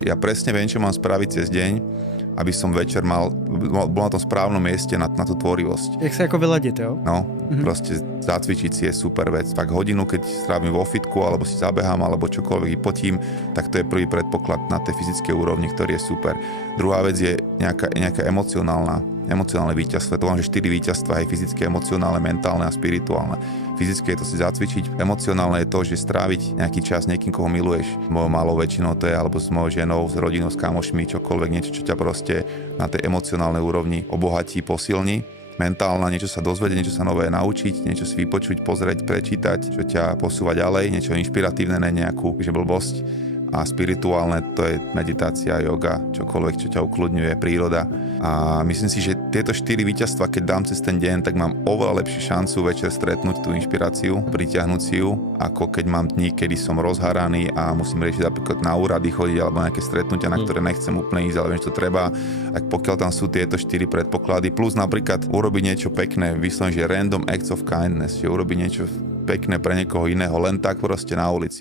Ja presne viem, čo mám spraviť cez deň, aby som večer bol na tom správnom mieste na tú tvorivosť. Jak sa ako vyladíte, jo? No, proste zacvičiť si je super vec. Tak hodinu, keď strávim vo fitku, alebo si zabehám, alebo čokoľvek potím, tak to je prvý predpoklad na tej fyzickej úrovni, ktorý je super. Druhá vec je nejaká emocionálne víťazstvo. To mám, že 4 víťazstva, aj fyzické, emocionálne, mentálne a spirituálne. Fyzické je to si zacvičiť, emocionálne je to, že stráviť nejaký čas niekým, koho miluješ. Mojou malou väčšinou to je, alebo s mojou ženou, s rodinou, s kamošmi, čokoľvek, niečo, čo ťa proste na tej emocionálnej úrovni obohatí, posilní. Mentálna, niečo sa dozvedieť, niečo sa nové naučiť, niečo si vypočuť, pozrieť, prečítať, čo ťa posúva ďalej, niečo inšpiratívne, ne nejakú blbosť. A spirituálne to je meditácia, yoga, čokoľvek, čo ťa ukľudňuje, príroda. A myslím si, že tieto 4 víťazstva, keď dám cez ten deň, tak mám oveľa lepšiu šancu večer stretnúť tú inšpiráciu, pritiahnuť si ju, ako keď mám dní, kedy som rozharaný a musím riešiť napríklad na úrady chodiť alebo nejaké stretnutia, na ktoré nechcem úplne ísť, ale viem, že to treba. Tak pokiaľ tam sú tieto 4 predpoklady, plus napríklad urobiť niečo pekné, vyslovene, že random acts of kindness, že urobiť niečo pekné pre niekoho iného, len tak proste na ulici.